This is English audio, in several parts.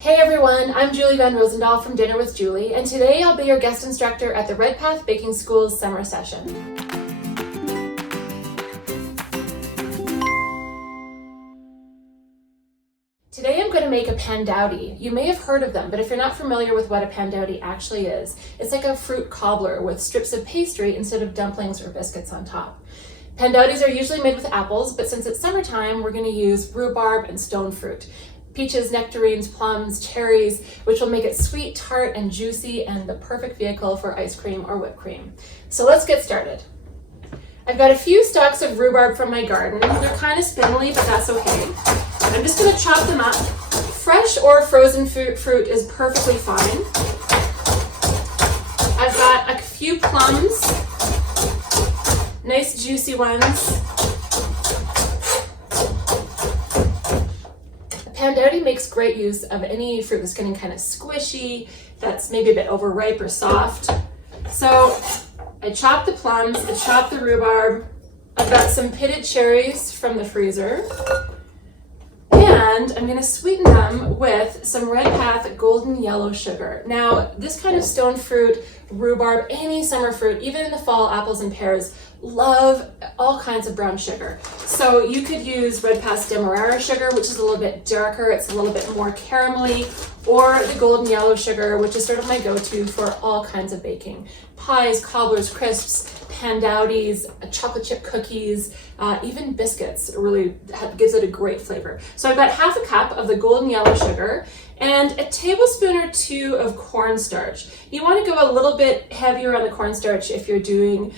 Hey everyone, I'm Julie Van Rosendaal from Dinner with Julie, and today I'll be your guest instructor at the Redpath Baking School's summer session. Today I'm going to make a pandowdy. You may have heard of them, but if you're not familiar with what a pandowdy actually is, it's like a fruit cobbler with strips of pastry instead of dumplings or biscuits on top. Pandowdies are usually made with apples, but since it's summertime, we're going to use rhubarb and stone fruit. Peaches, nectarines, plums, cherries, which will make it sweet, tart, and juicy, and the perfect vehicle for ice cream or whipped cream. So let's get started. I've got a few stalks of rhubarb from my garden. They're kind of spindly, but that's okay. I'm just going to chop them up. Fresh or frozen fruit is perfectly fine. I've got a few plums, nice juicy ones. Pandowdy makes great use of any fruit that's getting kind of squishy, that's maybe a bit overripe or soft. So I chopped the plums, I chopped the rhubarb, I've got some pitted cherries from the freezer, and I'm going to sweeten them with some Redpath golden yellow sugar. Now, this kind of stone fruit, rhubarb, any summer fruit, even in the fall, apples and pears, love all kinds of brown sugar. So you could use Redpath's Demerara sugar, which is a little bit darker, it's a little bit more caramelly, or the golden yellow sugar, which is sort of my go-to for all kinds of baking. Pies, cobblers, crisps, pandowdies, chocolate chip cookies, even biscuits. It really gives it a great flavor. So I've got half a cup of the golden yellow sugar and a tablespoon or two of cornstarch. You want to go a little bit heavier on the cornstarch if you're doing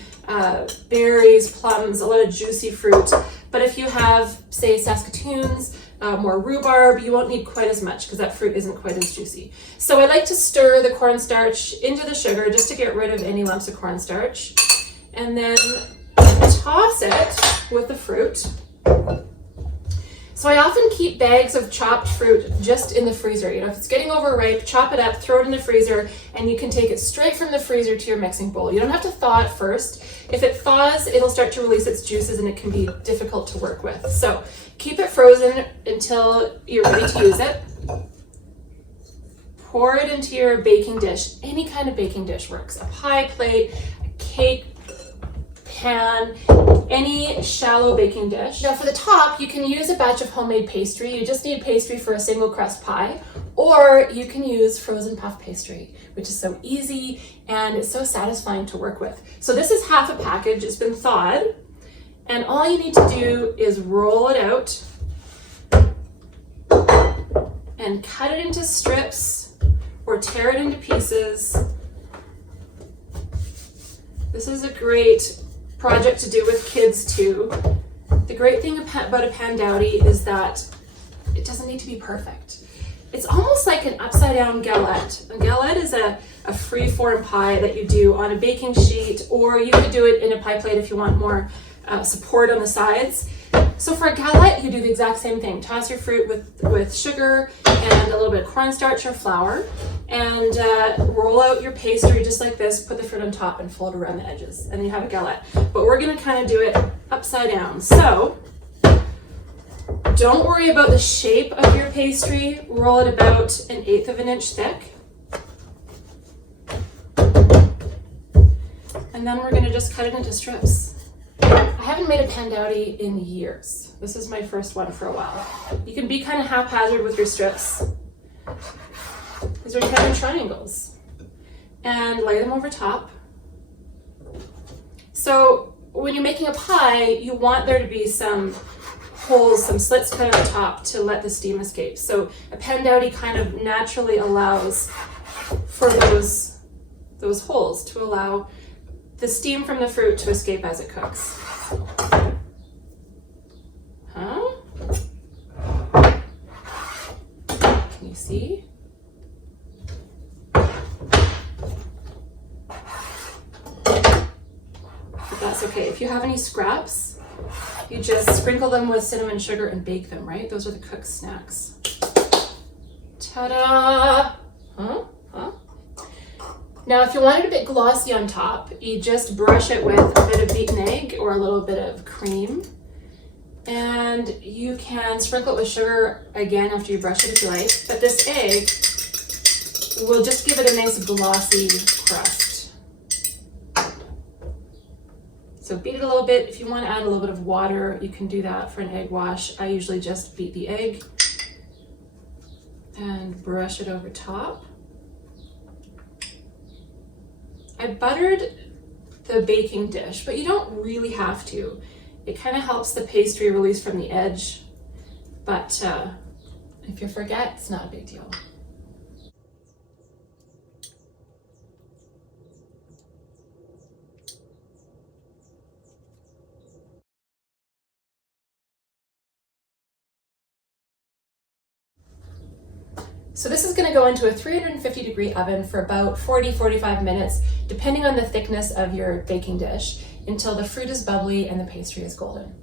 berries, plums, a lot of juicy fruit. But if you have, say, Saskatoons, more rhubarb, you won't need quite as much because that fruit isn't quite as juicy. So I like to stir the cornstarch into the sugar just to get rid of any lumps of cornstarch. And then toss it with the fruit. So I often keep bags of chopped fruit just in the freezer. You know, if it's getting overripe, chop it up, throw it in the freezer, and you can take it straight from the freezer to your mixing bowl. You don't have to thaw it first. If it thaws, it'll start to release its juices and it can be difficult to work with. So keep it frozen until you're ready to use it. Pour it into your baking dish. Any kind of baking dish works. A pie plate, a cake pan, any shallow baking dish. Now for the top, you can use a batch of homemade pastry. You just need pastry for a single crust pie, or you can use frozen puff pastry, which is so easy and it's so satisfying to work with. So this is half a package. It's been thawed, and all you need to do is roll it out and cut it into strips or tear it into pieces. This is a great project to do with kids too. The great thing about a pandowdy is that it doesn't need to be perfect. It's almost like an upside down galette. A galette is a free-form pie that you do on a baking sheet, or you could do it in a pie plate if you want more support on the sides. So for a galette, you do the exact same thing. Toss your fruit with sugar and a little bit of cornstarch or flour, and roll out your pastry just like this, put the fruit on top and fold around the edges, and then you have a galette. But we're gonna kind of do it upside down. So don't worry about the shape of your pastry. Roll it about 1/8 of an inch thick. And then we're gonna just cut it into strips. I haven't made a pandowdy in years. This is my first one for a while. You can be kind of haphazard with your strips. These are kind of triangles. And lay them over top. So when you're making a pie, you want there to be some holes, some slits cut at the top to let the steam escape. So a pandowdy kind of naturally allows for those holes to allow the steam from the fruit to escape as it cooks. Huh? Can you see? But that's okay. If you have any scraps, you just sprinkle them with cinnamon sugar and bake them, right? Those are the cook's snacks. Ta-da! Huh? Now, if you want it a bit glossy on top, you just brush it with a bit of beaten egg or a little bit of cream. And you can sprinkle it with sugar again after you brush it if you like, but this egg will just give it a nice glossy crust. So beat it a little bit. If you want to add a little bit of water, you can do that for an egg wash. I usually just beat the egg and brush it over top. I buttered the baking dish, but you don't really have to. It kind of helps the pastry release from the edge, but if you forget, it's not a big deal. So this is going to go into a 350-degree oven for about 40-45 minutes, depending on the thickness of your baking dish, until the fruit is bubbly and the pastry is golden.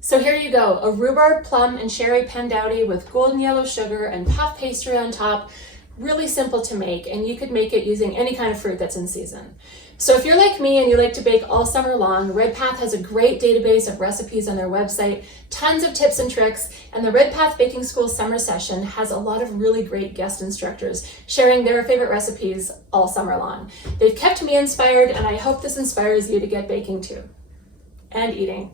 So here you go, a rhubarb, plum, and cherry pandowdy with golden yellow sugar and puff pastry on top. Really simple to make, and you could make it using any kind of fruit that's in season. So if you're like me and you like to bake all summer long, Redpath has a great database of recipes on their website, tons of tips and tricks, and the Redpath Baking School summer session has a lot of really great guest instructors sharing their favorite recipes all summer long. They've kept me inspired, and I hope this inspires you to get baking too. And eating.